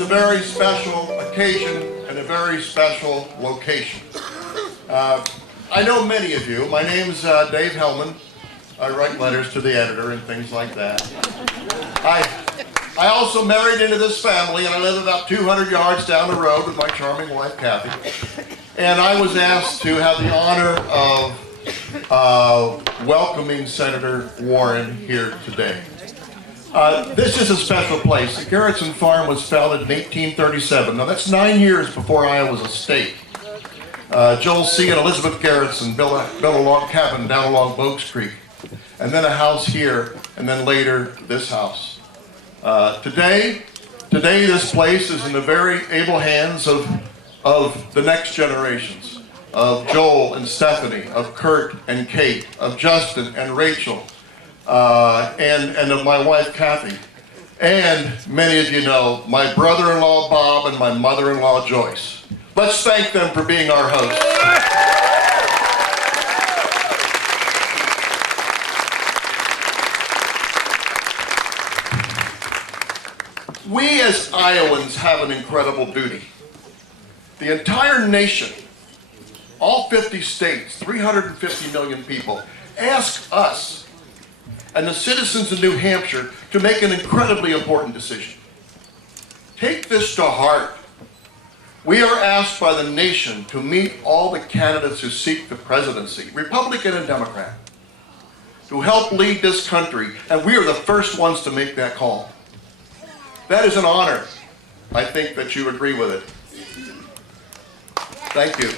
is a very special occasion and a very special location. I know many of you. My name's Dave Hellman. I write letters to the editor and things like that. I also married into this family, and I live about 200 yards down the road with my charming wife, Kathy. And I was asked to have the honor of welcoming Senator Warren here today. This is a special place. The Garrettson Farm was founded in 1837. Now that's 9 years before Iowa was a state. Joel C. and Elizabeth Garrettson built a log cabin down along Bogues Creek, and then a house here, and then later this house. Today this place is in the very able hands of the next generations, of Joel and Stephanie, of Kurt and Kate, of Justin and Rachel, and of my wife Kathy. And many of you know my brother-in-law Bob and my mother-in-law Joyce. Let's thank them for being our hosts. We as Iowans have an incredible duty. The entire nation, all 50 states, 350 million people, ask us and the citizens of New Hampshire to make an incredibly important decision. Take this to heart. We are asked by the nation to meet all the candidates who seek the presidency, Republican and Democrat, to help lead this country, and we are the first ones to make that call. That is an honor. I think that you agree with it. Thank you.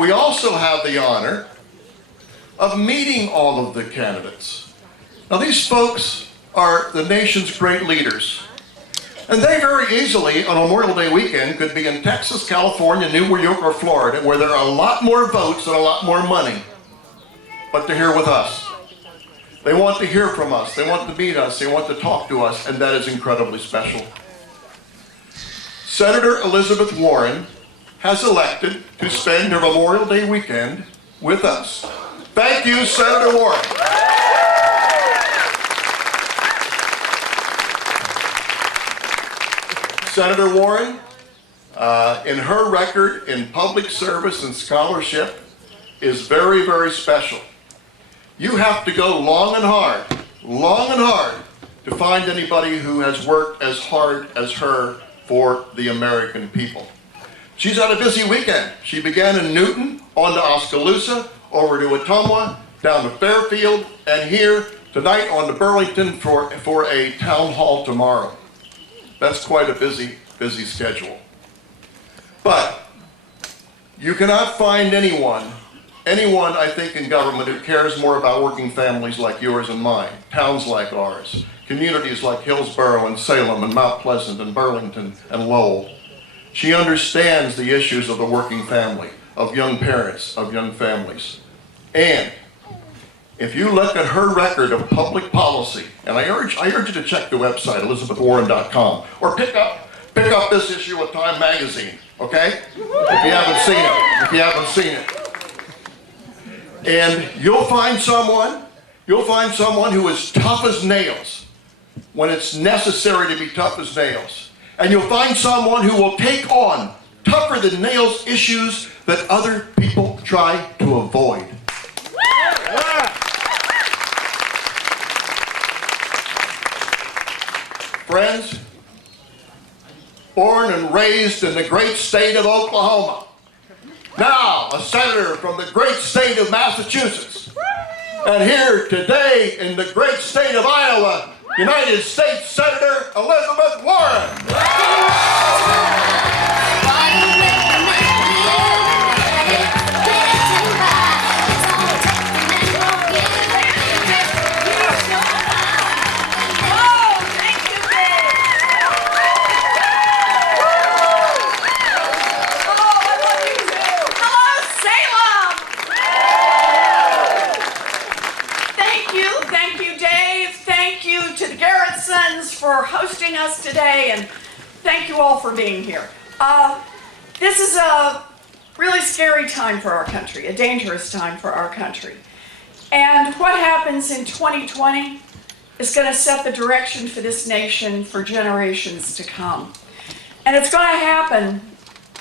We also have the honor of meeting all of the candidates. Now these folks are the nation's great leaders. And they very easily, on Memorial Day weekend, could be in Texas, California, New York, or Florida, where there are a lot more votes and a lot more money. But they're here with us. They want to hear from us. They want to meet us. They want to talk to us, and that is incredibly special. Senator Elizabeth Warren has elected to spend her Memorial Day weekend with us. Thank you, Senator Warren. Senator Warren, in her record in public service and scholarship, is very, very special. You have to go long and hard to find anybody who has worked as hard as her for the American people. She's had a busy weekend. She began in Newton, on to Oskaloosa, over to Ottumwa, down to Fairfield, and here tonight on to Burlington for a town hall tomorrow. That's quite a busy schedule. But you cannot find anyone, I think, in government who cares more about working families like yours and mine, towns like ours, communities like Hillsborough and Salem and Mount Pleasant and Burlington and Lowell. She understands the issues of the working family, of young parents, of young families. And if you look at her record of public policy, and I urge you to check the website, elizabethwarren.com, or pick up this issue of Time Magazine, okay? If you haven't seen it. And you'll find someone who is tough as nails when it's necessary to be tough as nails. And you'll find someone who will take on tougher than nails issues that other people try to avoid. Friends, born and raised in the great state of Oklahoma, now a senator from the great state of Massachusetts, and here today in the great state of Iowa, United States Senator Elizabeth Warren. For hosting us today, and thank you all for being here. This is a really scary time for our country, a dangerous time for our country. And what happens in 2020 is going to set the direction for this nation for generations to come. And it's going to happen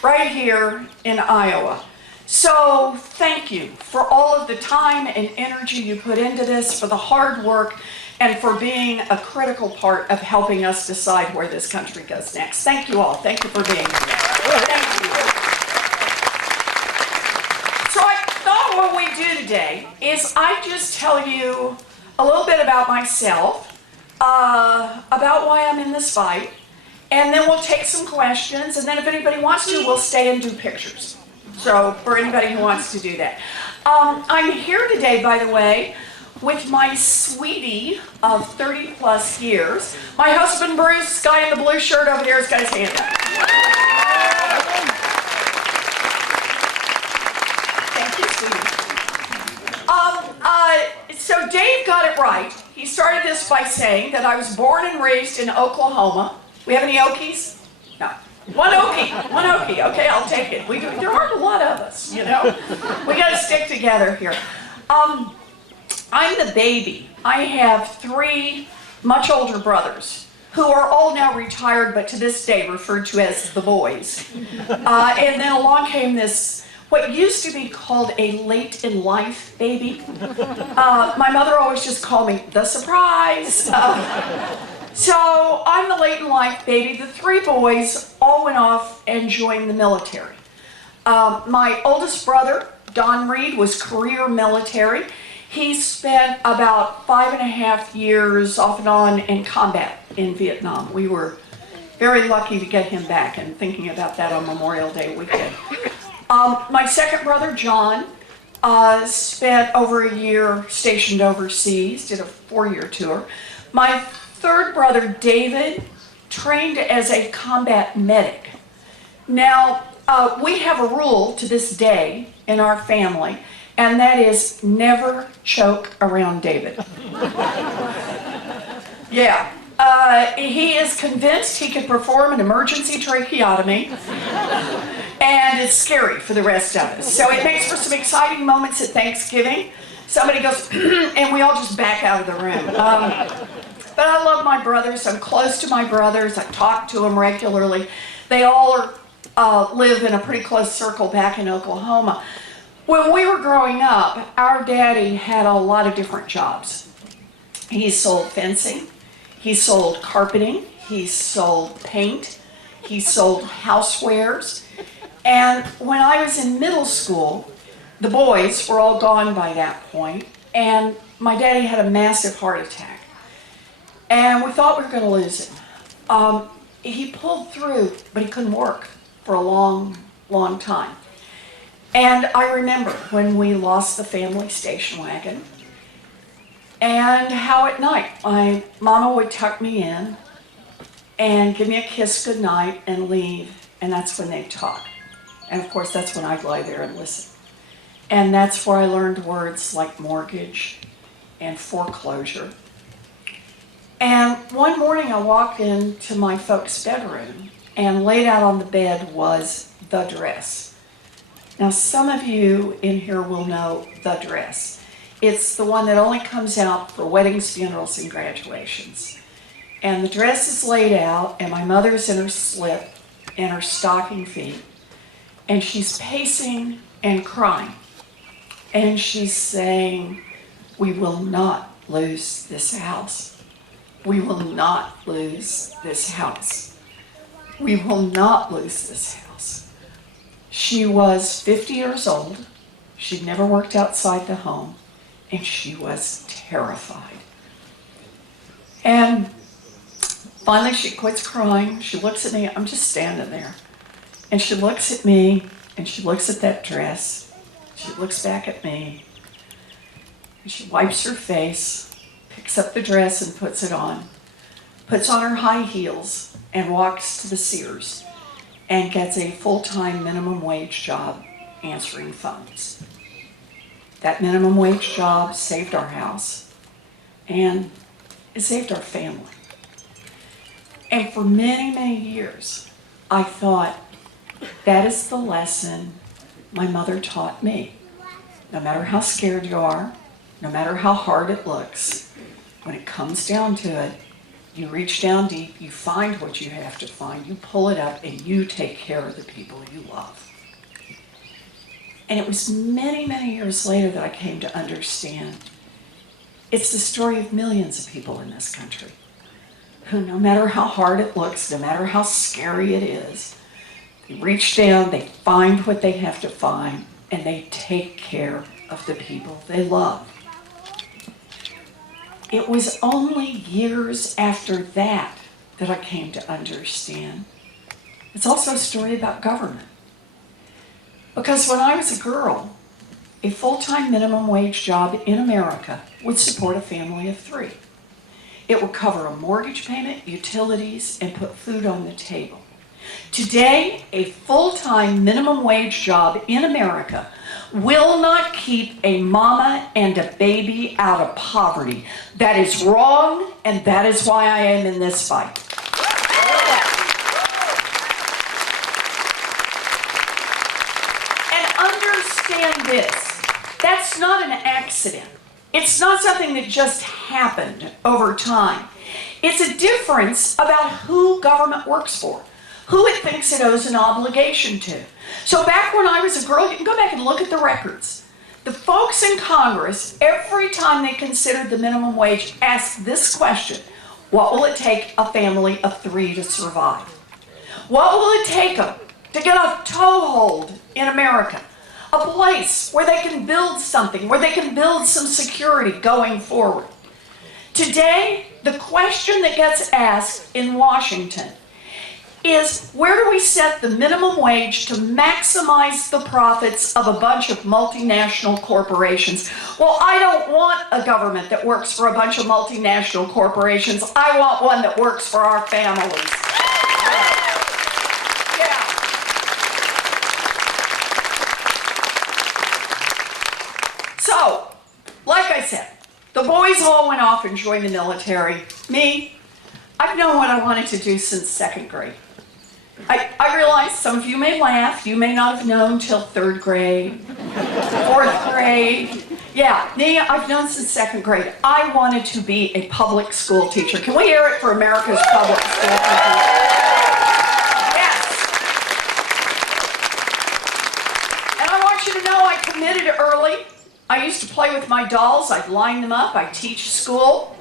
right here in Iowa. So thank you for all of the time and energy you put into this, for the hard work, and for being a critical part of helping us decide where this country goes next. Thank you all. Thank you for being here. Thank you. So I thought what we do today is I just tell you a little bit about myself, about why I'm in this fight, and then we'll take some questions, and then if anybody wants to, we'll stay and do pictures. So for anybody who wants to do that. I'm here today, by the way, with my sweetie of 30 plus years. My husband Bruce, guy in the blue shirt over there, has got his hand up. Thank you, sweetie. So Dave got it right. He started this by saying that I was born and raised in Oklahoma. We have any Okies? No. One Okie. Okay, I'll take it. There aren't a lot of us, you know. We got to stick together here. I'm the baby. I have 3 much older brothers who are all now retired, but to this day referred to as the boys. And then along came this, what used to be called a late in life baby. My mother always just called me the surprise. So I'm the late in life baby. The 3 boys all went off and joined the military. My oldest brother, Don Reed, was career military. He spent about 5.5 years off and on in combat in Vietnam. We were very lucky to get him back, and thinking about that on Memorial Day weekend. My second brother, John, spent over a year stationed overseas, did a 4-year tour. My third brother, David, trained as a combat medic. Now, we have a rule to this day in our family, and that is never choke around David. Yeah. He is convinced he could perform an emergency tracheotomy, and it's scary for the rest of us. So it makes for some exciting moments at Thanksgiving. Somebody goes, and we all just back out of the room. But I love my brothers. I'm close to my brothers. I talk to them regularly. They all live in a pretty close circle back in Oklahoma. When we were growing up, our daddy had a lot of different jobs. He sold fencing. He sold carpeting. He sold paint. He sold housewares. And when I was in middle school, the boys were all gone by that point, and my daddy had a massive heart attack. And we thought we were going to lose him. He pulled through, but he couldn't work for a long, long time. And I remember when we lost the family station wagon, and how at night my mama would tuck me in and give me a kiss goodnight and leave, and that's when they'd talk. And of course, that's when I'd lie there and listen. And that's where I learned words like mortgage and foreclosure. And one morning I walked into my folks' bedroom, and laid out on the bed was the dress. Now, some of you in here will know the dress. It's the one that only comes out for weddings, funerals, and graduations. And the dress is laid out, and my mother's in her slip and her stocking feet, and she's pacing and crying. And she's saying, "We will not lose this house. We will not lose this house. We will not lose this house." She was 50 years old. She'd never worked outside the home, and she was terrified. And finally she quits crying. She looks at me. I'm just standing there. And she looks at me, and she looks at that dress. She looks back at me, and she wipes her face, picks up the dress and puts it on, puts on her high heels, and walks to the Sears and gets a full-time minimum wage job answering phones. That minimum wage job saved our house, and it saved our family. And for many, many years, I thought, that is the lesson my mother taught me. No matter how scared you are, no matter how hard it looks, when it comes down to it, you reach down deep, you find what you have to find, you pull it up, and you take care of the people you love. And it was many, many years later that I came to understand it's the story of millions of people in this country who, no matter how hard it looks, no matter how scary it is, they reach down, they find what they have to find, and they take care of the people they love. It was only years after that that I came to understand it's also a story about government. Because when I was a girl, a full-time minimum wage job in America would support a family of 3. It would cover a mortgage payment, utilities, and put food on the table. Today, a full-time minimum wage job in America will not keep a mama and a baby out of poverty. That is wrong, and that is why I am in this fight. And understand this, that's not an accident. It's not something that just happened over time. It's a difference about who government works for, who it thinks it owes an obligation to. So back when I was a girl, you can go back and look at the records. The folks in Congress, every time they considered the minimum wage, asked this question: what will it take a family of 3 to survive? What will it take them to get a toehold in America? A place where they can build something, where they can build some security going forward. Today, the question that gets asked in Washington is, where do we set the minimum wage to maximize the profits of a bunch of multinational corporations? Well, I don't want a government that works for a bunch of multinational corporations. I want one that works for our families. Yeah. So, like I said, the boys all went off and joined the military. Me, I've known what I wanted to do since 2nd grade. I realize some of you may laugh. You may not have known till 3rd grade, 4th grade. Yeah, me, I've known since 2nd grade. I wanted to be a public school teacher. Can we hear it for America's public school teachers? Yes. And I want you to know I committed early. I used to play with my dolls. I'd line them up. I'd teach school.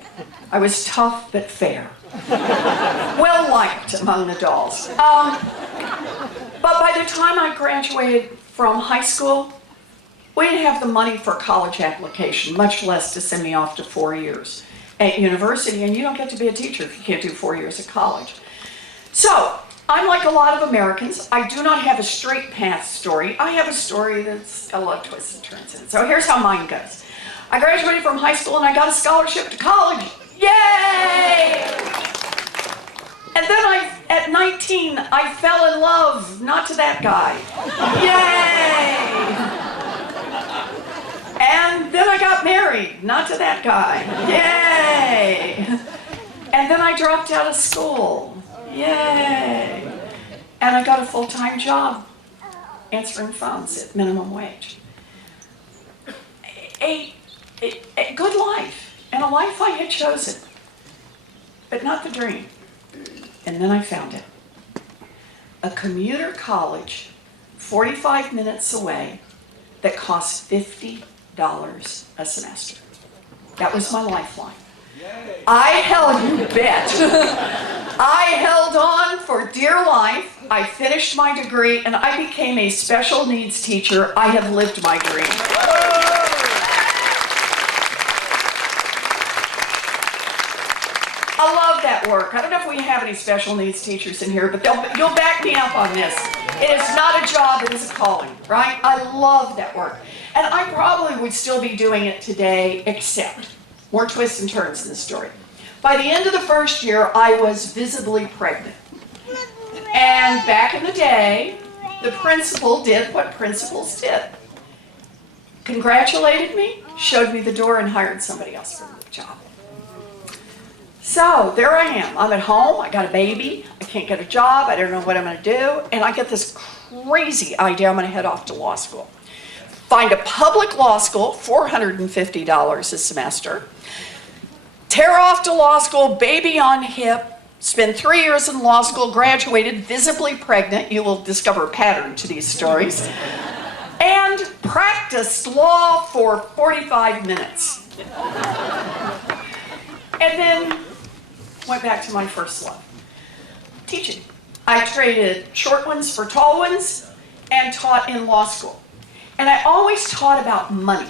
I was tough but fair. Well liked among the dolls. But by the time I graduated from high school, we didn't have the money for a college application, much less to send me off to 4 years at university, and you don't get to be a teacher if you can't do 4 years at college. So, I'm like a lot of Americans. I do not have a straight path story. I have a story that's got a lot of twists and turns in it. So here's how mine goes. I graduated from high school and I got a scholarship to college. Yay! And then at 19, I fell in love, not to that guy. Yay! And then I got married, not to that guy. Yay! And then I dropped out of school. Yay! And I got a full-time job answering phones at minimum wage. A good life, and a life I had chosen, but not the dream. And then I found it. A commuter college 45 minutes away that cost $50 a semester. That was my lifeline. I held on for dear life. I finished my degree and I became a special needs teacher. I have lived my dream. I love that work. I don't know if we have any special needs teachers in here, but you'll back me up on this. It is not a job, it is a calling, right? I love that work. And I probably would still be doing it today, except more twists and turns in the story. By the end of the first year, I was visibly pregnant. And back in the day, the principal did what principals did. Congratulated me, showed me the door, and hired somebody else for the job. So there I am. I'm at home. I got a baby. I can't get a job. I don't know what I'm going to do. And I get this crazy idea. I'm going to head off to law school. Find a public law school, $450 a semester. tear off to law school, baby on hip, spend 3 years in law school, graduated, visibly pregnant. You will discover a pattern to these stories. And practiced law for 45 minutes. And then went back to my first love, teaching. I traded short ones for tall ones and taught in law school. And I always taught about money.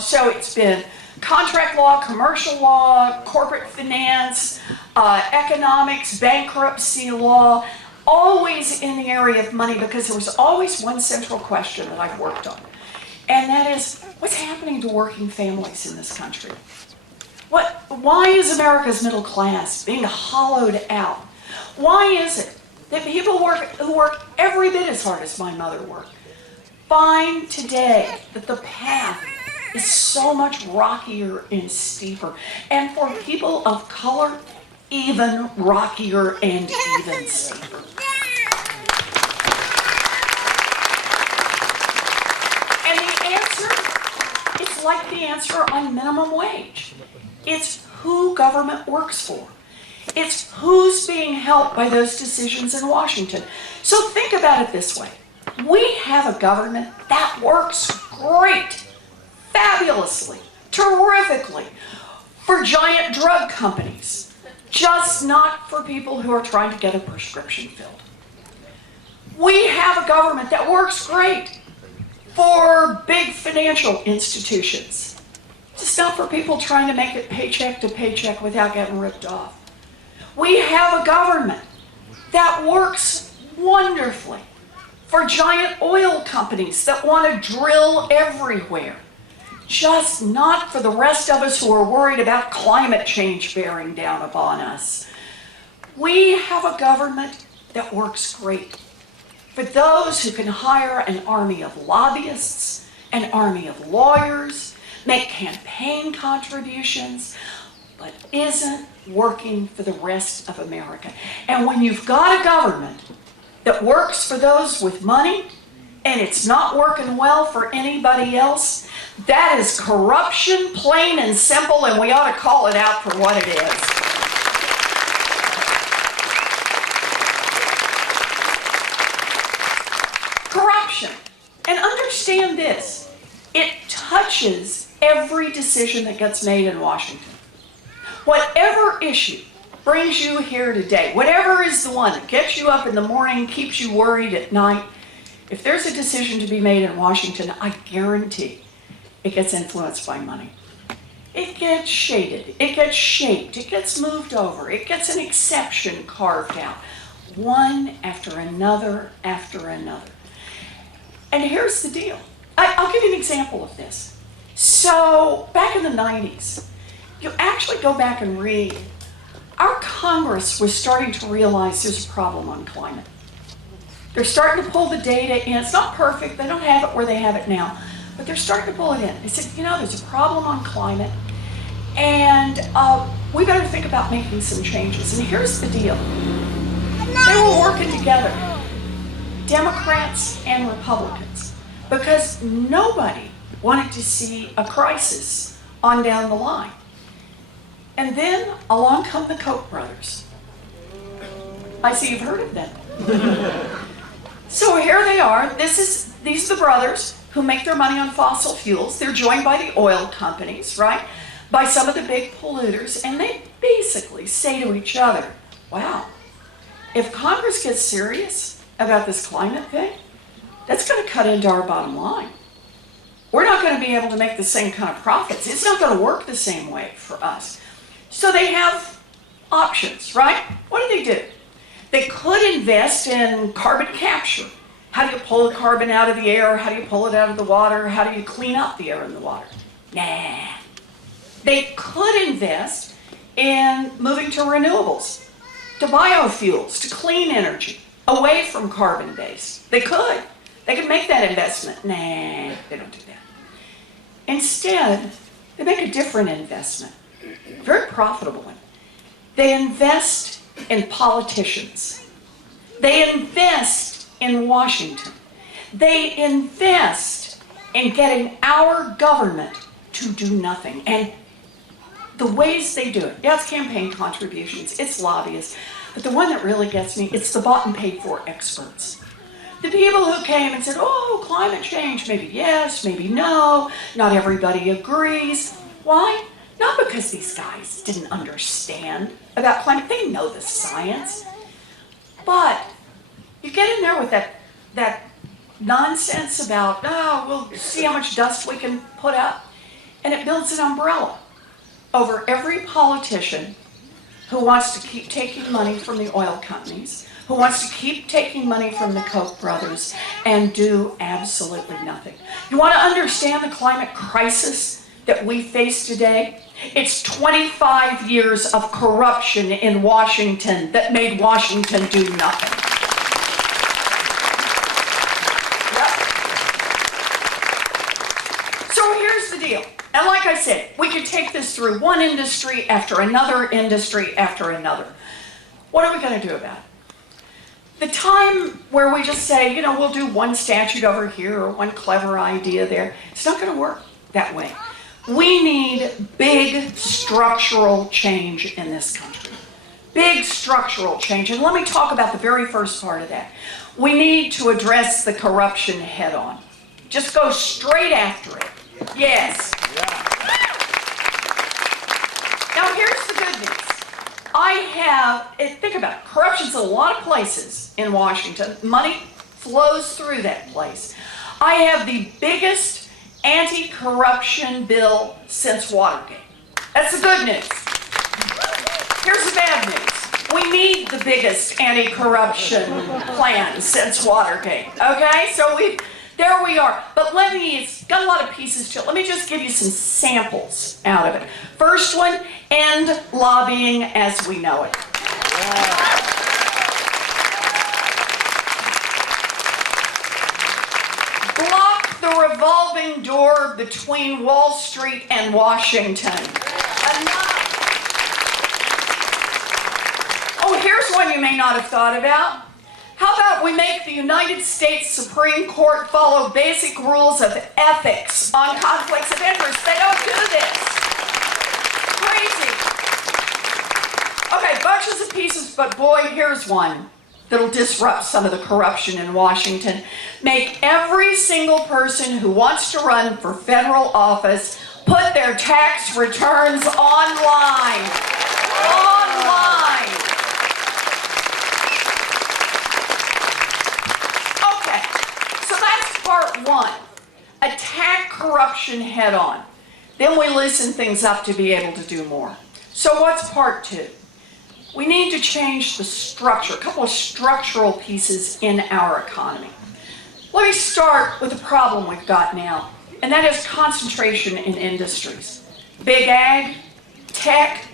So it's been contract law, commercial law, corporate finance, economics, bankruptcy law, always in the area of money, because there was always one central question that I've worked on. And that is, what's happening to working families in this country? Why is America's middle class being hollowed out? Why is it that people who work every bit as hard as my mother worked find today that the path is so much rockier and steeper, and for people of color, even rockier and even steeper? And the answer is like the answer on minimum wage. It's who government works for. It's who's being helped by those decisions in Washington. So think about it this way. We have a government that works great, fabulously, terrifically for giant drug companies, just not for people who are trying to get a prescription filled. We have a government that works great for big financial institutions, just not for people trying to make it paycheck to paycheck without getting ripped off. We have a government that works wonderfully for giant oil companies that want to drill everywhere, just not for the rest of us who are worried about climate change bearing down upon us. We have a government that works great for those who can hire an army of lobbyists, an army of lawyers, make campaign contributions, but isn't working for the rest of America. And when you've got a government that works for those with money, and it's not working well for anybody else, that is corruption, plain and simple, and we ought to call it out for what it is. Corruption. And understand this, it touches every decision that gets made in Washington. Whatever issue brings you here today, whatever is the one that gets you up in the morning, keeps you worried at night, if there's a decision to be made in Washington, I guarantee it gets influenced by money. It gets shaded, it gets shaped, it gets moved over, it gets an exception carved out, one after another after another. And here's the deal. I'll give you an example of this. So back in the 90s, you actually go back and read, our Congress was starting to realize there's a problem on climate. They're starting to pull the data in. It's not perfect. They don't have it where they have it now, but they're starting to pull it in. They said, there's a problem on climate, and we better think about making some changes. And here's the deal. They were working together, Democrats and Republicans, because nobody wanted to see a crisis on down the line. And then along come the Koch brothers. I see you've heard of them. So here they are. These are the brothers who make their money on fossil fuels. They're joined by the oil companies, right? By some of the big polluters. And they basically say to each other, wow, if Congress gets serious about this climate thing, that's going to cut into our bottom line. We're not going to be able to make the same kind of profits. It's not going to work the same way for us. So they have options, right? What do? They could invest in carbon capture. How do you pull the carbon out of the air? How do you pull it out of the water? How do you clean up the air and the water? Nah. They could invest in moving to renewables, to biofuels, to clean energy, away from carbon-based. They could. They could make that investment. Nah, they don't do that. Instead, they make a different investment, a very profitable one. They invest in politicians. They invest in Washington. They invest in getting our government to do nothing. And the ways they do it. Yeah, it's campaign contributions, it's lobbyists, but the one that really gets me, it's the bought and paid for experts. The people who came and said, oh, climate change, maybe yes, maybe no, not everybody agrees. Why? Not because these guys didn't understand about climate, they know the science, but you get in there with that nonsense about, oh, we'll see how much dust we can put up, and it builds an umbrella over every politician who wants to keep taking money from the oil companies, who wants to keep taking money from the Koch brothers and do absolutely nothing. You want to understand the climate crisis that we face today? It's 25 years of corruption in Washington that made Washington do nothing. Yep. So here's the deal. And like I said, we could take this through one industry after another industry after another. What are we going to do about it? The time where we just say, you know, we'll do one statute over here or one clever idea there, it's not going to work that way. We need big structural change in this country. Big structural change. And let me talk about the very first part of that. We need to address the corruption head on. Just go straight after it. Yes. Now here's the good news. Think about it, corruption's in a lot of places in Washington. Money flows through that place. I have the biggest anti-corruption bill since Watergate. That's the good news. Here's the bad news. We need the biggest anti-corruption plan since Watergate. Okay, so there we are. But it's got a lot of pieces to it. Let me just give you some samples out of it. First one, end lobbying as we know it. Block the revolving door between Wall Street and Washington. Enough. Oh, here's one you may not have thought about. How about we make the United States Supreme Court follow basic rules of ethics on conflicts of interest? They don't do this. Crazy. Okay, bunches of pieces, but boy, here's one that'll disrupt some of the corruption in Washington. Make every single person who wants to run for federal office put their tax returns online. Online. Okay, so that's part one. Attack corruption head on. Then we loosen things up to be able to do more. So what's part two? We need to change the structure, a couple of structural pieces in our economy. Let me start with the problem we've got now, and that is concentration in industries. Big ag, tech,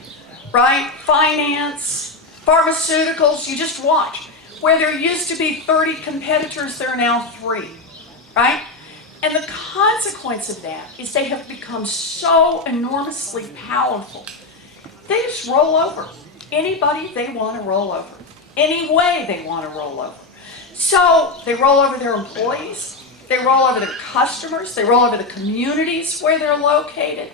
right? Finance, pharmaceuticals, you just watch. Where there used to be 30 competitors, there are now 3, right? And the consequence of that is they have become so enormously powerful. They just roll over anybody they want to roll over, any way they want to roll over. So they roll over their employees, they roll over their customers, they roll over the communities where they're located.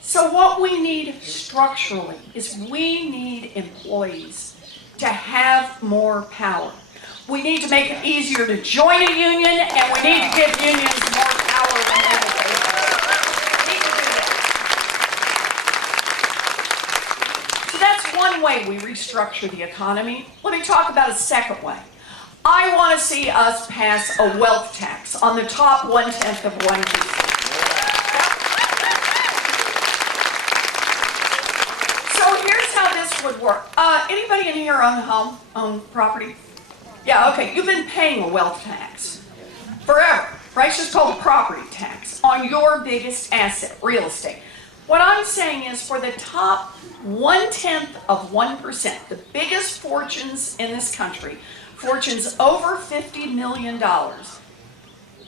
So what we need structurally is we need employees to have more power. We need to make it easier to join a union, and we need to give unions more power when they're one way we restructure the economy. Let me talk about a second way. I want to see us pass a wealth tax on the top 1/10 of 1%. So here's how this would work. Anybody in here own property? Yeah, okay. You've been paying a wealth tax forever, right? It's just called a property tax on your biggest asset, real estate. What I'm saying is for the top 1/10 of 1%, the biggest fortunes in this country, fortunes over $50 million,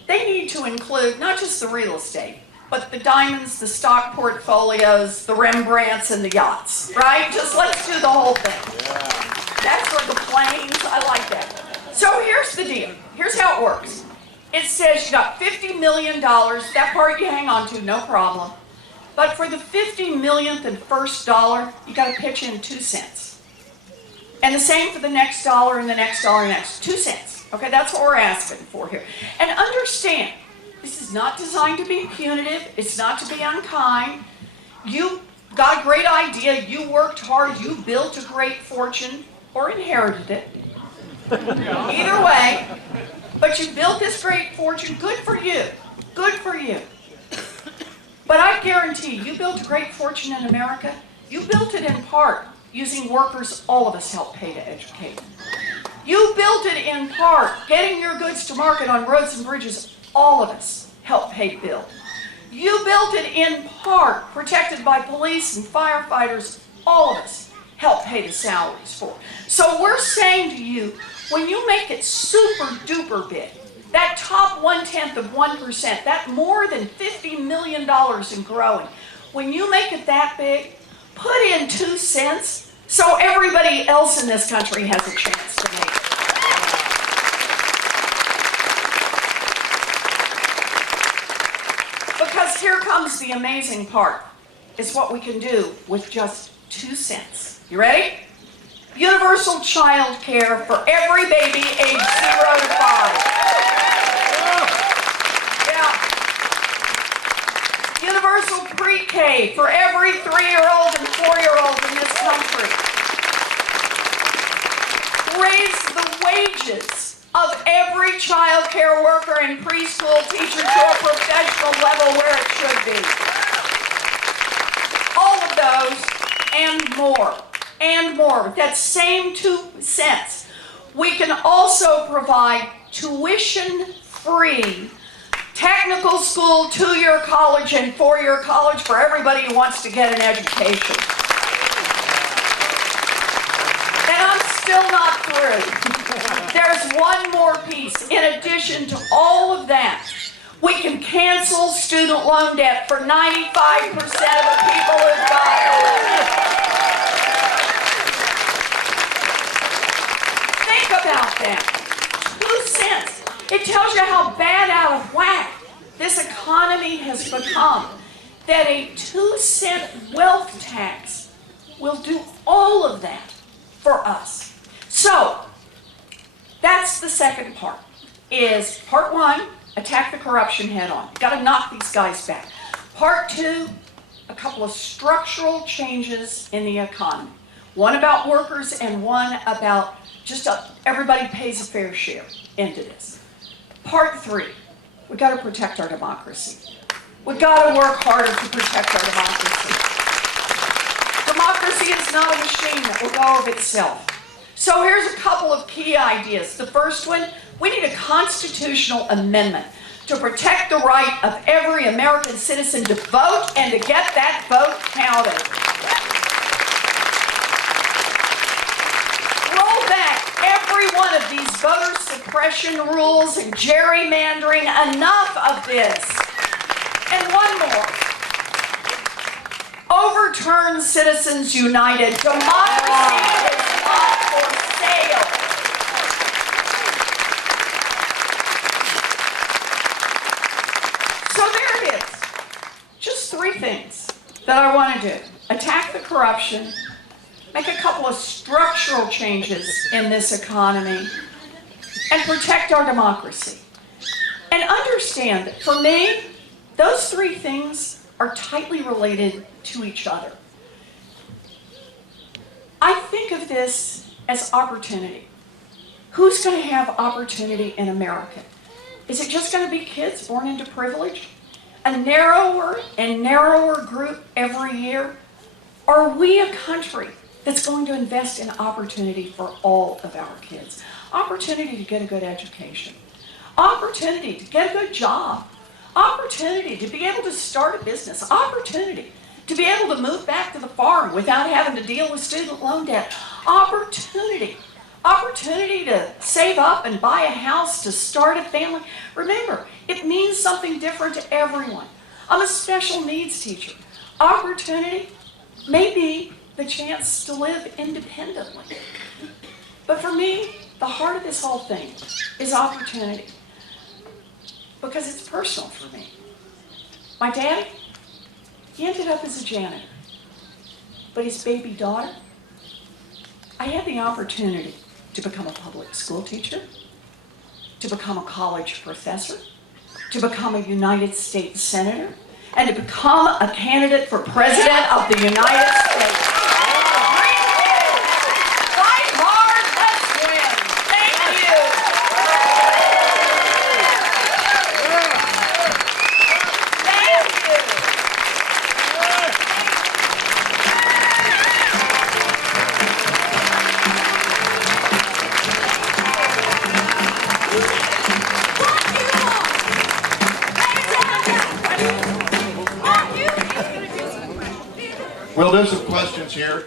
they need to include not just the real estate, but the diamonds, the stock portfolios, the Rembrandts, and the yachts, right? Just let's do the whole thing. That's for the planes. I like that. So here's the deal. Here's how it works. It says you got $50 million. That part you hang on to, no problem. But for the 50 millionth and first dollar, you got to pitch in 2 cents. And the same for the next dollar and the next dollar and next 2 cents. Okay, that's what we're asking for here. And understand, this is not designed to be punitive. It's not to be unkind. You got a great idea. You worked hard. You built a great fortune or inherited it. Either way, but you built this great fortune. Good for you. Good for you. But I guarantee you built a great fortune in America. You built it in part using workers all of us help pay to educate. You built it in part getting your goods to market on roads and bridges all of us help pay to build. You built it in part protected by police and firefighters all of us help pay the salaries for. So we're saying to you, when you make it super duper big, that top 0.1%, that more than $50 million in growing, when you make it that big, put in 2 cents so everybody else in this country has a chance to make it. Because here comes the amazing part. It's what we can do with just 2 cents. You ready? Universal child care for every baby age 0 to 5. Yeah. Universal pre-K for every 3-year-old and 4-year-old in this country. Raise the wages of every child care worker and preschool teacher to a professional level where it should be. All of those and more. And more. With that same 2 cents, we can also provide tuition-free technical school, 2-year college, and 4-year college for everybody who wants to get an education. And I'm still not through. There's one more piece. In addition to all of that, we can cancel student loan debt for 95% of the people who've got it. About that. 2 cents. It tells you how bad out of whack this economy has become. That a 2-cent wealth tax will do all of that for us. So, that's the second part. Is part 1, attack the corruption head on. You've got to knock these guys back. Part 2, a couple of structural changes in the economy. One about workers and one about just everybody pays a fair share into this. Part 3, we got to protect our democracy. We got to work harder to protect our democracy. Democracy is not a machine that will go of itself. So here's a couple of key ideas. The first one, we need a constitutional amendment to protect the right of every American citizen to vote and to get that vote counted. One of these voter suppression rules and gerrymandering, enough of this. And one more. Overturn Citizens United. Democracy is not for sale. So there it is. Just 3 things that I want to do. Attack the corruption, make a couple of structural changes in this economy, and protect our democracy. And understand that for me, those 3 things are tightly related to each other. I think of this as opportunity. Who's going to have opportunity in America? Is it just going to be kids born into privilege? A narrower and narrower group every year? Are we a country that's going to invest in opportunity for all of our kids? Opportunity to get a good education. Opportunity to get a good job. Opportunity to be able to start a business. Opportunity to be able to move back to the farm without having to deal with student loan debt. Opportunity. Opportunity to save up and buy a house, to start a family. Remember, it means something different to everyone. I'm a special needs teacher. Opportunity may be the chance to live independently. But for me, the heart of this whole thing is opportunity. Because it's personal for me. My daddy, He ended up as a janitor. But his baby daughter, I had the opportunity to become a public school teacher, to become a college professor, to become a United States Senator, and to become a candidate for President of the United States. Fight hard, let's win. Thank We'll do some questions here.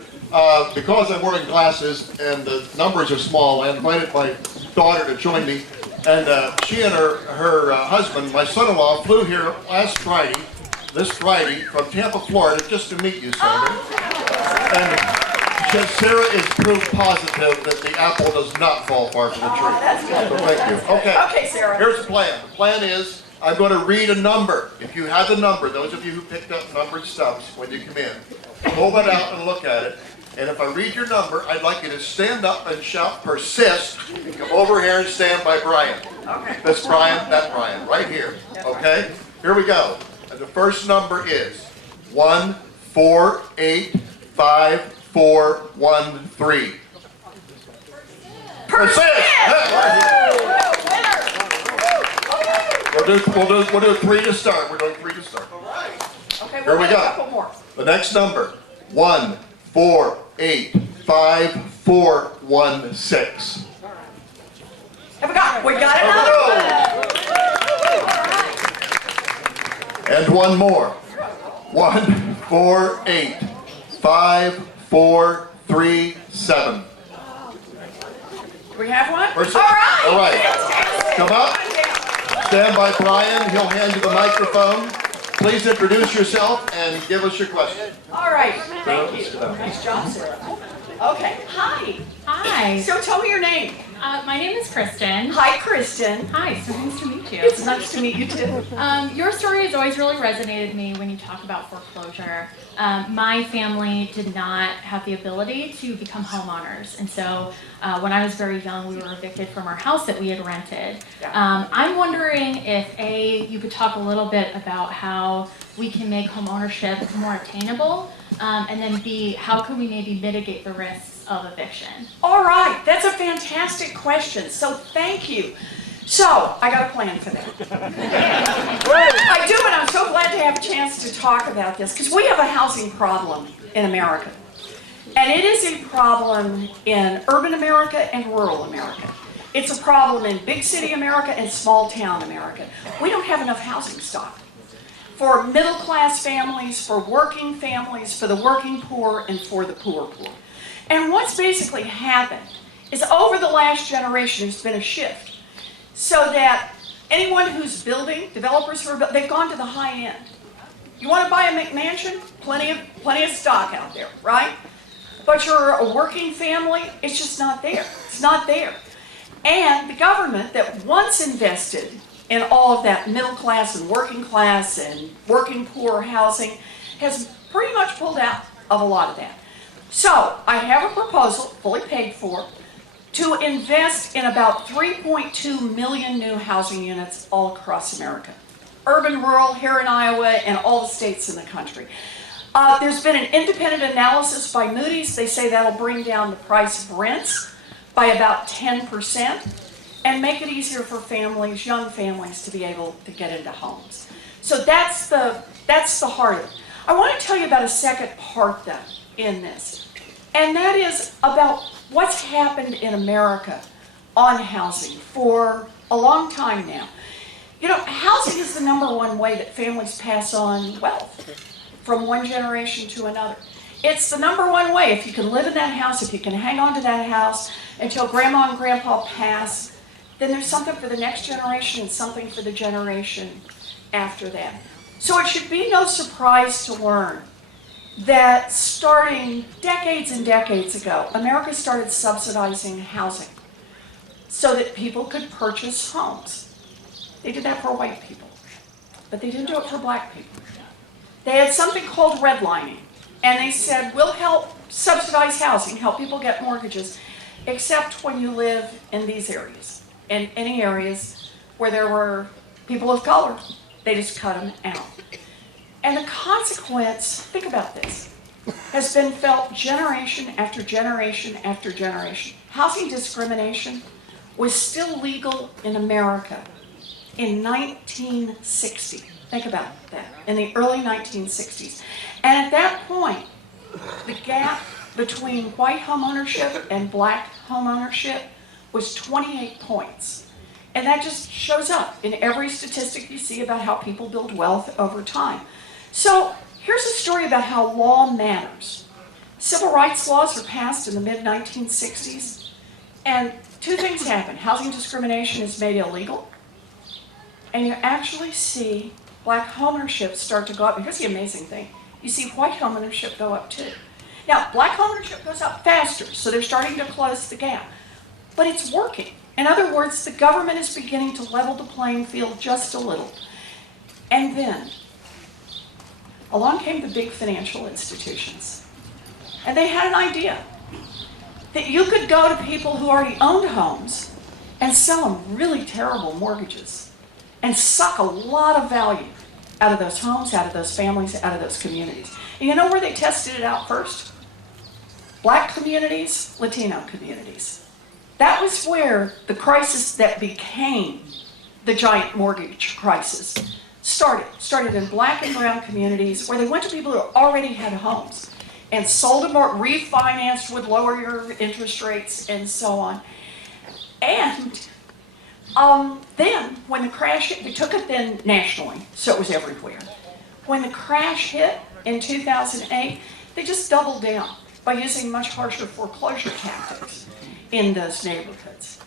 Because I'm wearing glasses and the numbers are small, I invited my daughter to join me. And she and her husband, my son-in-law, flew here this Friday, from Tampa, Florida, just to meet you, Senator. And Sarah is proof positive that the apple does not fall far from the tree. That's good. So thank you. Okay, Sarah. Here's the plan. The plan is, I'm going to read a number. If you have the number, those of you who picked up numbered stubs when you come in, pull that out and look at it. And if I read your number, I'd like you to stand up and shout persist and come over here and stand by Brian. Okay. That's Brian, that Brian, right here. Okay? Here we go. And the first number is 14854113. Persist! We'll do 3 to start. We're doing 3 to start. Okay, Here we we'll go. a couple more. The next number, 14854116. Have we got another one? And one more. 14854337. Do we have one? Where's All right. All right. Come up. Stand by Brian. He'll hand you the microphone. Please introduce yourself and give us your question. All right. Thank you. Sit down. Nice job, Sarah. Okay. Hi. Hi, So tell me your name. my name is Kristen. Hi, Kristen. Hi, so nice to meet you. It's nice to meet you too. Your story has always really resonated with me when you talk about foreclosure. My family did not have the ability to become homeowners, and so when I was very young, we were evicted from our house that we had rented. I'm wondering if you could talk a little bit about how we can make homeownership more attainable, and then B, how can we maybe mitigate the risks of eviction? All right. That's a fantastic question. So thank you. So I got a plan for that. I do, and I'm so glad to have a chance to talk about this because we have a housing problem in America. And it is a problem in urban America and rural America. It's a problem in big city America and small town America. We don't have enough housing stock for middle class families, for working families, for the working poor, and for the poor. And what's basically happened is over the last generation, there's been a shift so that anyone who's building, developers who are building, they've gone to the high end. You want to buy a McMansion? Plenty of stock out there, right? But you're a working family, it's just not there. It's not there. And the government that once invested in all of that middle class and working poor housing has pretty much pulled out of a lot of that. So I have a proposal, fully paid for, to invest in about 3.2 million new housing units all across America. Urban, rural, here in Iowa, and all the states in the country. There's been an independent analysis by Moody's. They say that'll bring down the price of rents by about 10% and make it easier for families, young families, to be able to get into homes. So that's the heart of it. I want to tell you about a second part, though, in this. And that is about what's happened in America on housing for a long time now. You know, housing is the number one way that families pass on wealth from one generation to another. It's the number one way. If you can live in that house, if you can hang on to that house until grandma and grandpa pass, then there's something for the next generation and something for the generation after that. So it should be no surprise to learn that starting decades and decades ago, America started subsidizing housing so that people could purchase homes. They did that for white people, but they didn't do it for black people. They had something called redlining. And they said, we'll help subsidize housing, help people get mortgages, except when you live in these areas. In any areas where there were people of color, they just cut them out. And the consequence, think about this, has been felt generation after generation after generation. Housing discrimination was still legal in America in 1960. Think about that, in the early 1960s. And at that point, the gap between white homeownership and black homeownership was 28 points. And that just shows up in every statistic you see about how people build wealth over time. So here's a story about how law matters. Civil rights laws were passed in the mid-1960s, and two things happen. Housing discrimination is made illegal, and you actually see black homeownership start to go up. Here's the amazing thing. You see white homeownership go up too. Now, black homeownership goes up faster, so they're starting to close the gap. But it's working. In other words, the government is beginning to level the playing field just a little. And then, along came the big financial institutions. And they had an idea that you could go to people who already owned homes and sell them really terrible mortgages and suck a lot of value out of those homes, out of those families, out of those communities. And you know where they tested it out first? Black communities, Latino communities. That was where the crisis that became the giant mortgage crisis started in black and brown communities where they went to people who already had homes and sold them or refinanced with lower your interest rates and so on. And then when the crash hit, they took it then nationally, so it was everywhere. When the crash hit in 2008, they just doubled down by using much harsher foreclosure tactics in those neighborhoods.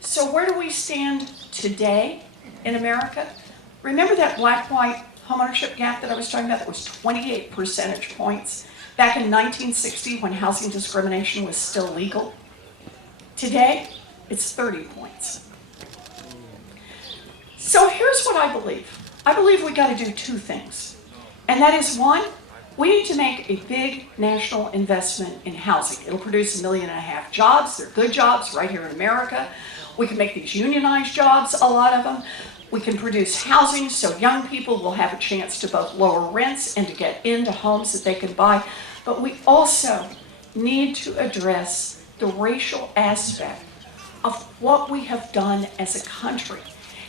So where do we stand today in America? Remember that black-white homeownership gap that I was talking about? That was 28 percentage points back in 1960 when housing discrimination was still legal. Today, it's 30 points. So here's what I believe. I believe we got to do two things. And that is, one, we need to make a big national investment in housing. It'll produce 1.5 million jobs. They're good jobs right here in America. We can make these unionized jobs, a lot of them. We can produce housing so young people will have a chance to both lower rents and to get into homes that they can buy. But we also need to address the racial aspect of what we have done as a country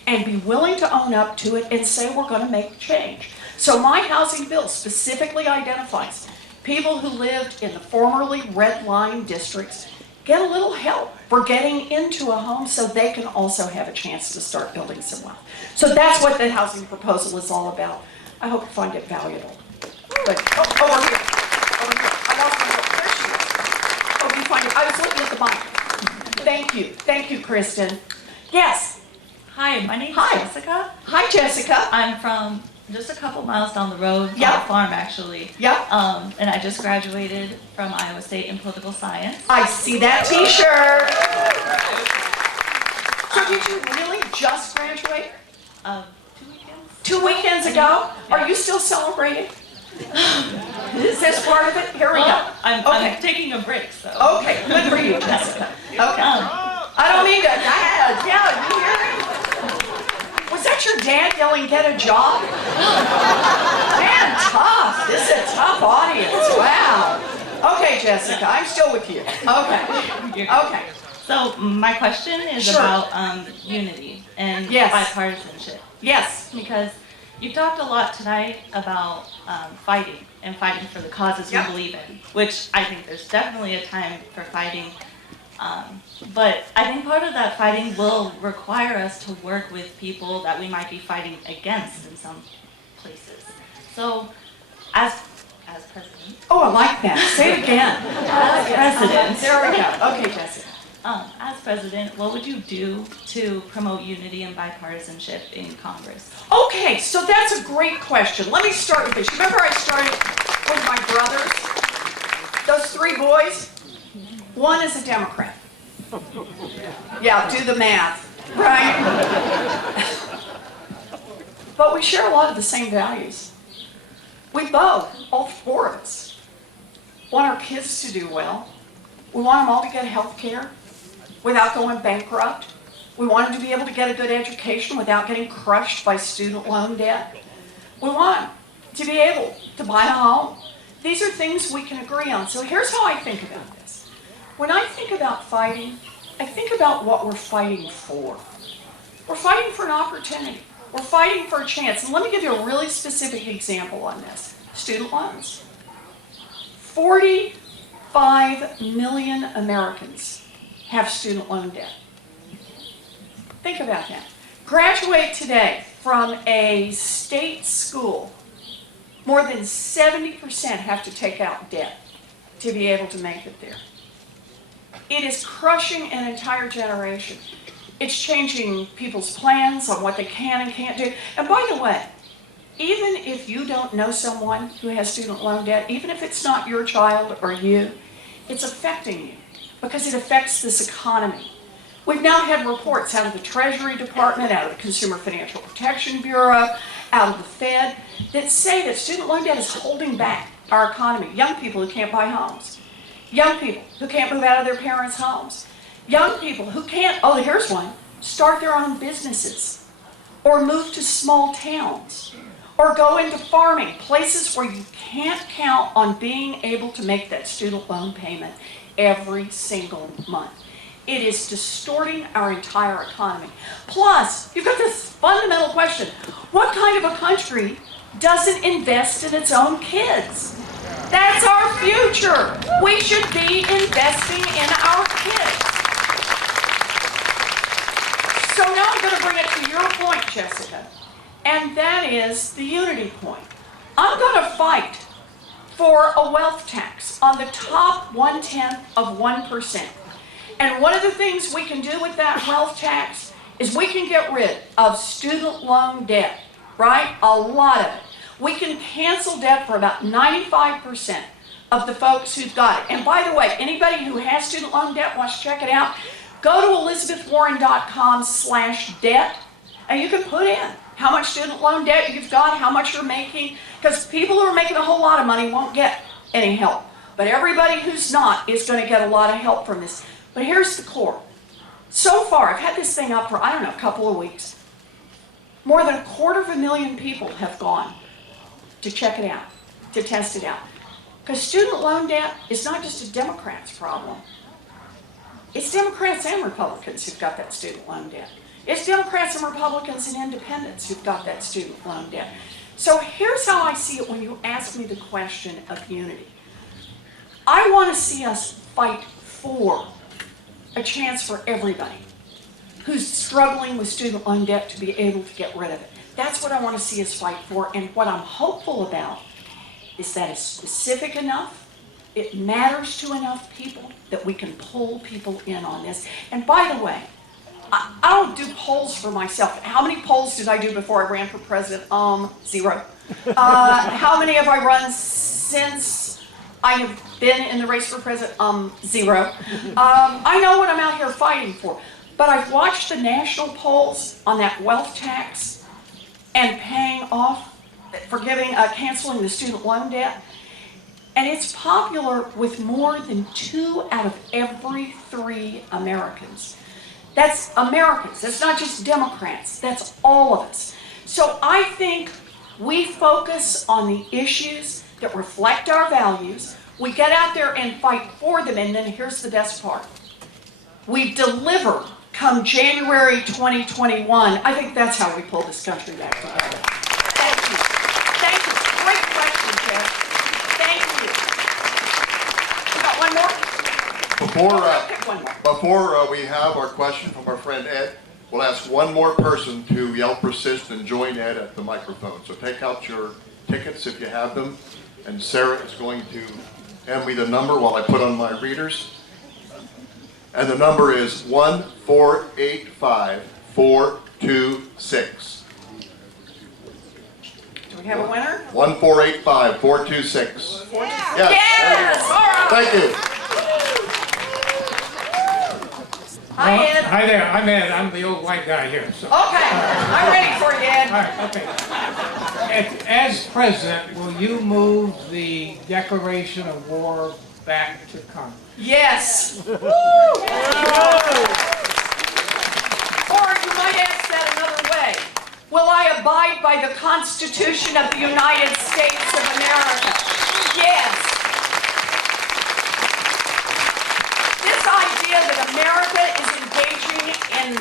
and be willing to own up to it and say we're going to make change. So my housing bill specifically identifies people who lived in the formerly red line districts get a little help for getting into a home so they can also have a chance to start building some wealth. So that's what the housing proposal is all about. I hope you find it valuable. But, over here. I lost my note. There she is. Hope you find it. I was looking at the mic. Thank you. Thank you, Kristen. Yes. Hi, my name's Hi. Jessica. Hi, Jessica. I'm from just a couple miles down the road from Yep. a farm, actually. Yep. And I just graduated from Iowa State in political science. I see that t-shirt. So did you really just graduate? 2 weekends. 2 weekends ago? Are you still celebrating? Is this part of it? Here we go. Well, I'm Okay. taking a break, so. Okay, good for you, Jessica. Okay. I don't mean to, yeah, you hear me? Was that your dad yelling, get a job? Man, tough. This is a tough audience. Wow. Okay, Jessica, I'm still with you. Okay. Okay. So my question is Sure. about unity and Yes. bipartisanship. Yes. Because you've talked a lot tonight about fighting and fighting for the causes Yep. we believe in, which I think there's definitely a time for fighting. But I think part of that fighting will require us to work with people that we might be fighting against in some places. So, as president. Oh, I like that. Say it again. As president. There we go. Okay, Jessica. As president, what would you do to promote unity and bipartisanship in Congress? Okay, so that's a great question. Let me start with this. Remember I started with my brothers? Those 3 boys? One is a Democrat. Yeah, do the math, right? But we share a lot of the same values. We both, all four of us, want our kids to do well. We want them all to get health care without going bankrupt. We want them to be able to get a good education without getting crushed by student loan debt. We want them to be able to buy a home. These are things we can agree on. So here's how I think about this. When I think about fighting, I think about what we're fighting for. We're fighting for an opportunity. We're fighting for a chance. And let me give you a really specific example on this. Student loans. 45 million Americans have student loan debt. Think about that. Graduate today from a state school, more than 70% have to take out debt to be able to make it there. It is crushing an entire generation. It's changing people's plans on what they can and can't do. And by the way, even if you don't know someone who has student loan debt, even if it's not your child or you, it's affecting you because it affects this economy. We've now had reports out of the Treasury Department, out of the Consumer Financial Protection Bureau, out of the Fed, that say that student loan debt is holding back our economy. Young people who can't buy homes. Young people who can't move out of their parents' homes. Young people who can't, oh, here's one, start their own businesses. Or move to small towns. Or go into farming, places where you can't count on being able to make that student loan payment every single month. It is distorting our entire economy. Plus, you've got this fundamental question. What kind of a country doesn't invest in its own kids? That's our future. We should be investing in our kids. So now I'm going to bring it to your point, Jessica, and that is the unity point. I'm going to fight for a wealth tax on the top 1/10 of 1%. And one of the things we can do with that wealth tax is we can get rid of student loan debt, right? A lot of it. We can cancel debt for about 95% of the folks who've got it. And by the way, anybody who has student loan debt wants to check it out, go to elizabethwarren.com/debt, and you can put in how much student loan debt you've got, how much you're making, because people who are making a whole lot of money won't get any help. But everybody who's not is going to get a lot of help from this. But here's the core. So far, I've had this thing up for, I don't know, a couple of weeks. More than 250,000 people have gone to check it out, to test it out. Because student loan debt is not just a Democrats' problem. It's Democrats and Republicans who've got that student loan debt. It's Democrats and Republicans and independents who've got that student loan debt. So here's how I see it when you ask me the question of unity. I want to see us fight for a chance for everybody who's struggling with student loan debt to be able to get rid of it. That's what I want to see us fight for, and what I'm hopeful about is that it's specific enough, it matters to enough people that we can pull people in on this. And by the way, I don't do polls for myself. How many polls did I do before I ran for president? 0. How many have I run since I have been in the race for president? 0. I know what I'm out here fighting for. But I've watched the national polls on that wealth tax and paying off, canceling the student loan debt. And it's popular with more than 2 out of every 3 Americans. That's Americans. That's not just Democrats. That's all of us. So I think we focus on the issues that reflect our values. We get out there and fight for them. And then here's the best part. We deliver come January 2021. I think that's how we pull this country back together. Thank you. Thank you. Great question, Jeff. Thank you. You got one more? Before we have our question from our friend Ed, we'll ask one more person to yell persist and join Ed at the microphone. So take out your tickets if you have them, and Sarah is going to hand me the number while I put on my readers. And the number is 1485426. Do we have a winner? 1485426. Yes! All right. Thank you. Hi, Ed. Hi there, I'm Ed. I'm the old white guy here. So. Okay, I'm ready for you, Ed. All right, okay. As president, will you move the declaration of war back to Congress? Yes. Or you might ask that another way. Will I abide by the Constitution of the United States of America? Yes. This idea that America is engaging in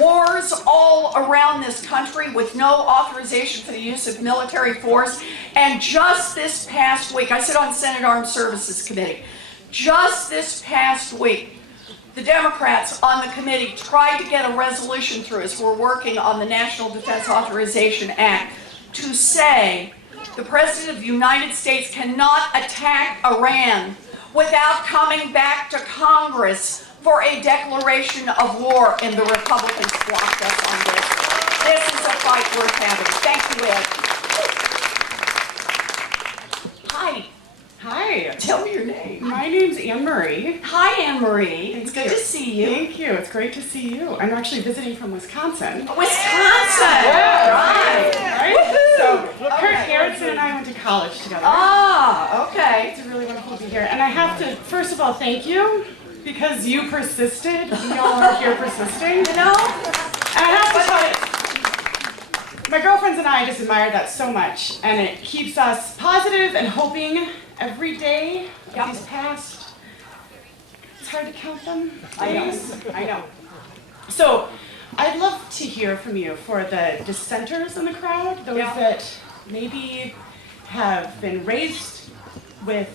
wars all around this country with no authorization for the use of military force, and just this past week, I sit on Senate Armed Services Committee, just this past week, the Democrats on the committee tried to get a resolution through as we're working on the National Defense Authorization Act to say the President of the United States cannot attack Iran without coming back to Congress for a declaration of war, and the Republicans blocked us on this. This is a fight worth having. Thank you, Ed. Hi. Hi, Tell me your name. my name's Anne Marie. Hi, Anne Marie. It's good to see you. Thank you. It's great to see you. I'm actually visiting from Wisconsin. Wisconsin. Right. Right? Woohoo. So Kurt Okay. Harrison and I went to college together. Ah, okay. It's really wonderful to be here. And I have to, first of all, thank you because you persisted. Y'all are here persisting. You know? And I have to tell you, my girlfriends and I just admire that so much. And it keeps us positive and hoping every day. Yep. These past, it's hard to count them. I know. days. I know. So, I'd love to hear from you for the dissenters in the crowd, those Yeah. that maybe have been raised with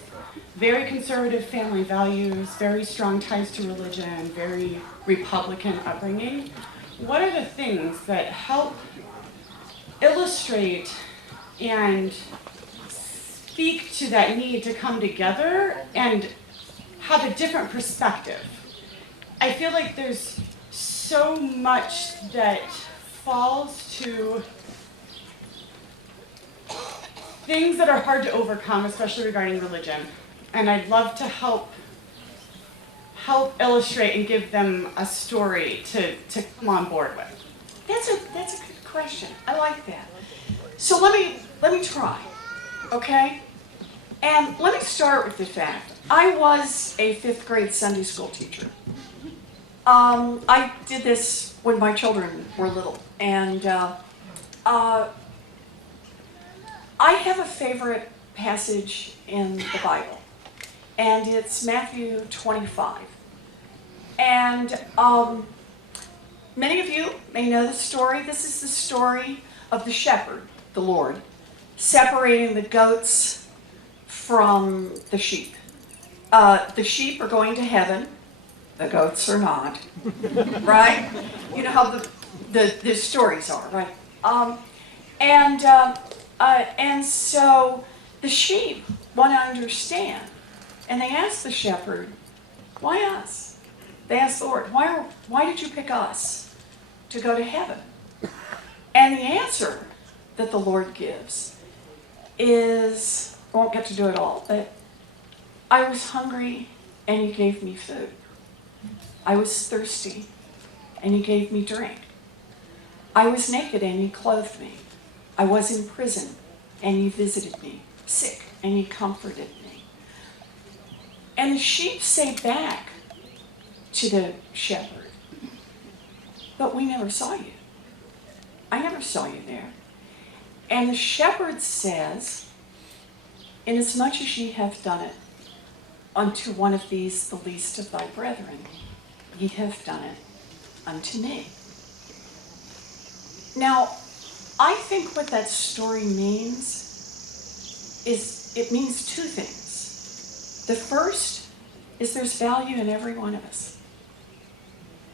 very conservative family values, very strong ties to religion, very Republican upbringing. What are the things that help illustrate and speak to that need to come together and have a different perspective? I feel like there's so much that falls to things that are hard to overcome, especially regarding religion. And I'd love to help illustrate and give them a story to come on board with. That's a good question. I like that. So let me try. Okay? And let me start with the fact I was a 5th grade Sunday school teacher. I did this when my children were little, and I have a favorite passage in the Bible, and it's Matthew 25. And many of you may know the story. This is the story of the shepherd, the Lord, separating the goats from the sheep. The sheep are going to heaven. The goats are not. Right? You know how the stories are, right? And so the sheep want to understand. And they ask the shepherd, why us? They ask the Lord, why did you pick us to go to heaven? And the answer that the Lord gives is, I won't get to do it all, but I was hungry and you gave me food. I was thirsty and you gave me drink. I was naked and you clothed me. I was in prison and you visited me. Sick and you comforted me. And the sheep say back to the shepherd, but we never saw you. I never saw you there. And the shepherd says, inasmuch as ye have done it unto one of these, the least of thy brethren, ye have done it unto me. Now, I think what that story means is it means two things. The first is there's value in every one of us.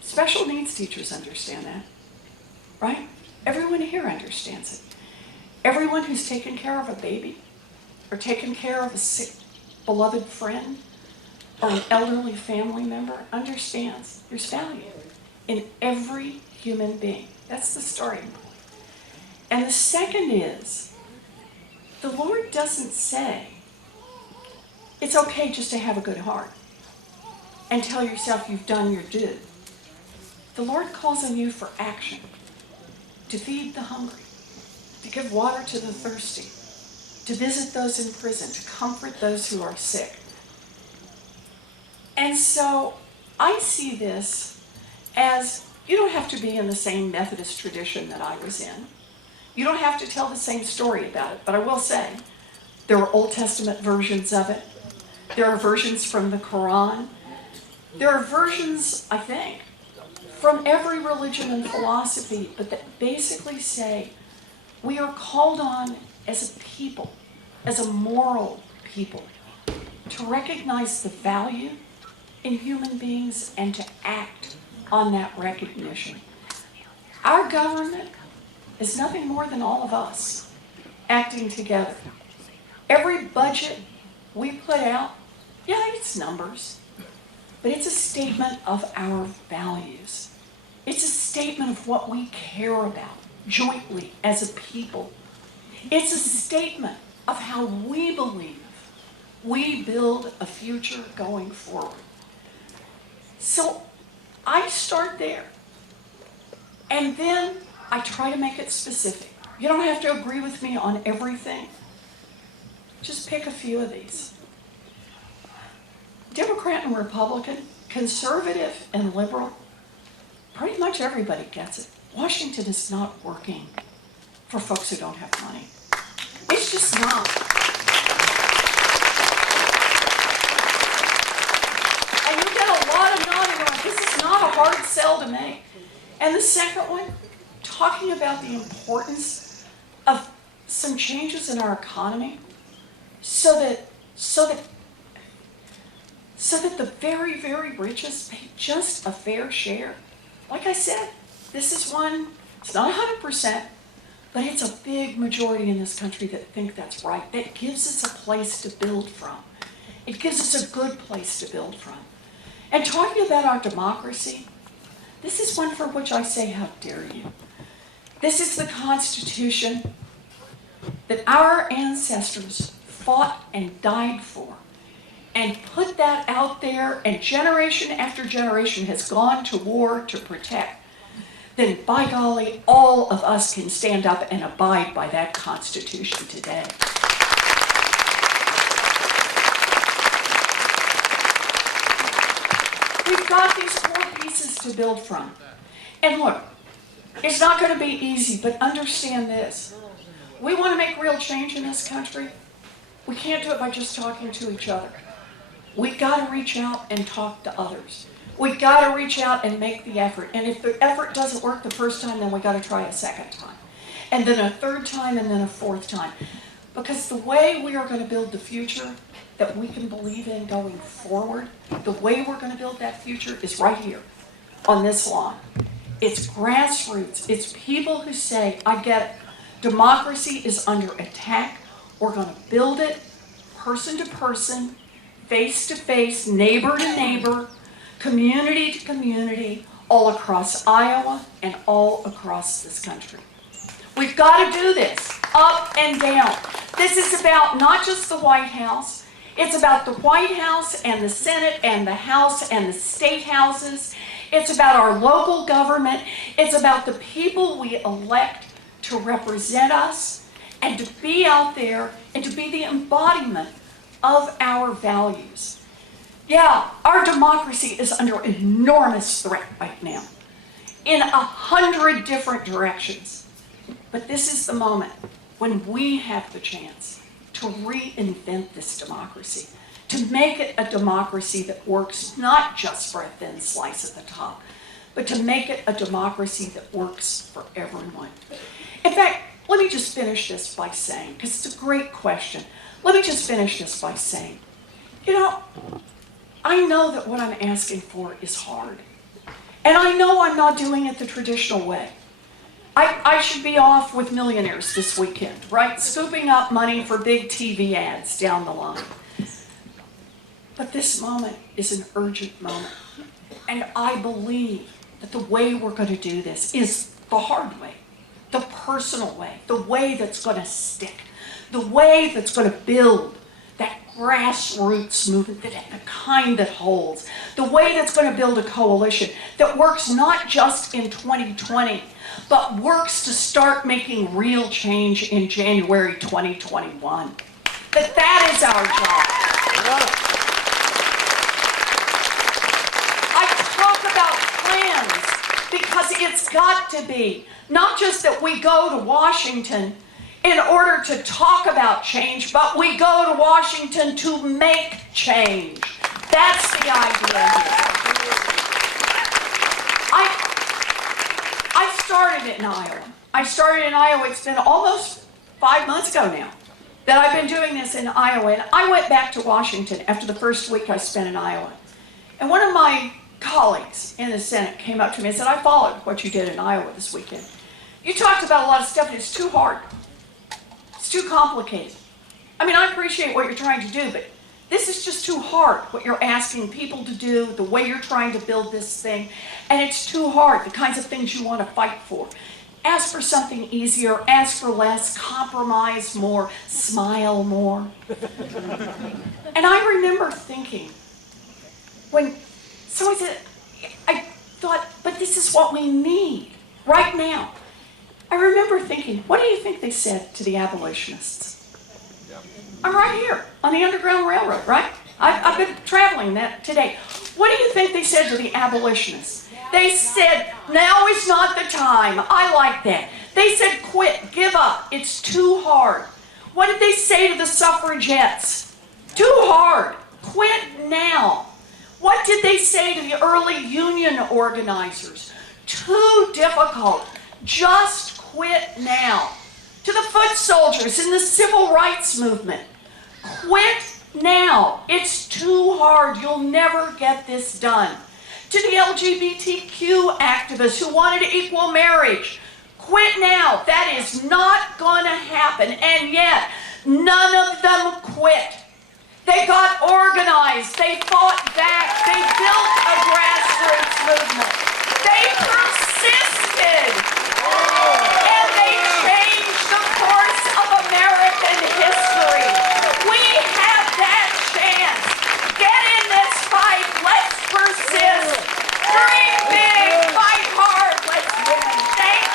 Special needs teachers understand that, right? Everyone here understands it. Everyone who's taken care of a baby or taken care of a sick, beloved friend or an elderly family member understands there's value in every human being. That's the starting point. And the second is, the Lord doesn't say, it's okay just to have a good heart and tell yourself you've done your due. The Lord calls on you for action, to feed the hungry, to give water to the thirsty, to visit those in prison, to comfort those who are sick. And so I see this as, you don't have to be in the same Methodist tradition that I was in. You don't have to tell the same story about it, but I will say, there are Old Testament versions of it. There are versions from the Quran. There are versions, I think, from every religion and philosophy, but that basically say we are called on as a people, as a moral people, to recognize the value in human beings and to act on that recognition. Our government is nothing more than all of us acting together. Every budget we put out, yeah, it's numbers, but it's a statement of our values. It's a statement of what we care about jointly as a people. It's a statement of how we believe we build a future going forward. So I start there, and then I try to make it specific. You don't have to agree with me on everything. Just pick a few of these. Democrat and Republican, conservative and liberal, pretty much everybody gets it. Washington is not working for folks who don't have money. It's just not. And you get a lot of nodding on. This is not a hard sell to make. And the second one, talking about the importance of some changes in our economy so that the very, very richest pay just a fair share. Like I said, this is one, it's not 100%, but it's a big majority in this country that think that's right. That gives us a place to build from. It gives us a good place to build from. And talking about our democracy, this is one for which I say, how dare you? This is the Constitution that our ancestors fought and died for, and put that out there, and generation after generation has gone to war to protect. Then by golly, all of us can stand up and abide by that Constitution today. We've got these four pieces to build from. And look, it's not going to be easy, but understand this. We want to make real change in this country. We can't do it by just talking to each other. We've got to reach out and talk to others. We've got to reach out and make the effort. And if the effort doesn't work the first time, then we've got to try a second time. And then a third time, and then a fourth time. Because the way we are going to build the future that we can believe in going forward, the way we're going to build that future is right here on this lawn. It's grassroots. It's people who say, I get it. Democracy is under attack. We're going to build it person to person, face to face, neighbor to neighbor, community to community, all across Iowa and all across this country. We've got to do this up and down. This is about not just the White House. It's about the White House and the Senate and the House and the state houses. It's about our local government. It's about the people we elect to represent us and to be out there and to be the embodiment of our values. Yeah, our democracy is under enormous threat right now in 100 different directions. But this is the moment when we have the chance to reinvent this democracy, to make it a democracy that works not just for a thin slice at the top, but to make it a democracy that works for everyone. In fact, let me just finish this by saying, because it's a great question, let me just finish this by saying, you know, I know that what I'm asking for is hard. And I know I'm not doing it the traditional way. I should be off with millionaires this weekend, right? Scooping up money for big TV ads down the line. But this moment is an urgent moment. And I believe that the way we're going to do this is the hard way, the personal way, the way that's going to stick, the way that's going to build that grassroots movement, the kind that holds, the way that's going to build a coalition that works not just in 2020, but works to start making real change in January 2021. That is our job. I talk about plans because it's got to be not just that we go to Washington in order to talk about change, but we go to Washington to make change. That's the idea here. I started in Iowa. I started in Iowa, it's been almost 5 months ago now that I've been doing this in Iowa. And I went back to Washington after the first week I spent in Iowa. And one of my colleagues in the Senate came up to me and said, I followed what you did in Iowa this weekend. You talked about a lot of stuff and it's too hard. It's too complicated. I mean, I appreciate what you're trying to do, but this is just too hard, what you're asking people to do, the way you're trying to build this thing. And it's too hard, the kinds of things you want to fight for. Ask for something easier, ask for less, compromise more, smile more. And I remember thinking, I thought, but this is what we need right now. I remember thinking, what do you think they said to the abolitionists? I'm right here on the Underground Railroad, right? I've been traveling that today. What do you think they said to the abolitionists? They said, now is not the time. I like that. They said, quit, give up. It's too hard. What did they say to the suffragettes? Too hard. Quit now. What did they say to the early union organizers? Too difficult. Just quit now. To the foot soldiers in the civil rights movement, quit now. It's too hard. You'll never get this done. To the LGBTQ activists who wanted equal marriage, quit now. That is not going to happen. And yet, none of them quit. They got organized. They fought back. They built a grassroots movement. They persisted. And they changed the course of American history. We have that chance. Get in this fight. Let's persist. Dream big. Fight hard. Let's win. Thank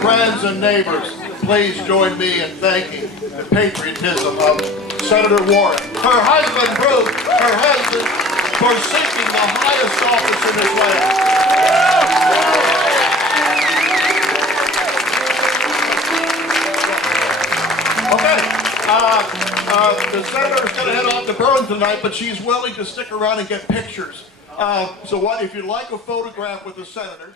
Friends and neighbors, please join me in thanking the patriotism of Senator Warren, her husband Bruce, her husband, for seeking the highest office in this land. Okay, the senator's going to head off to Burn tonight, but she's willing to stick around and get pictures. So what, if you'd like a photograph with the senator,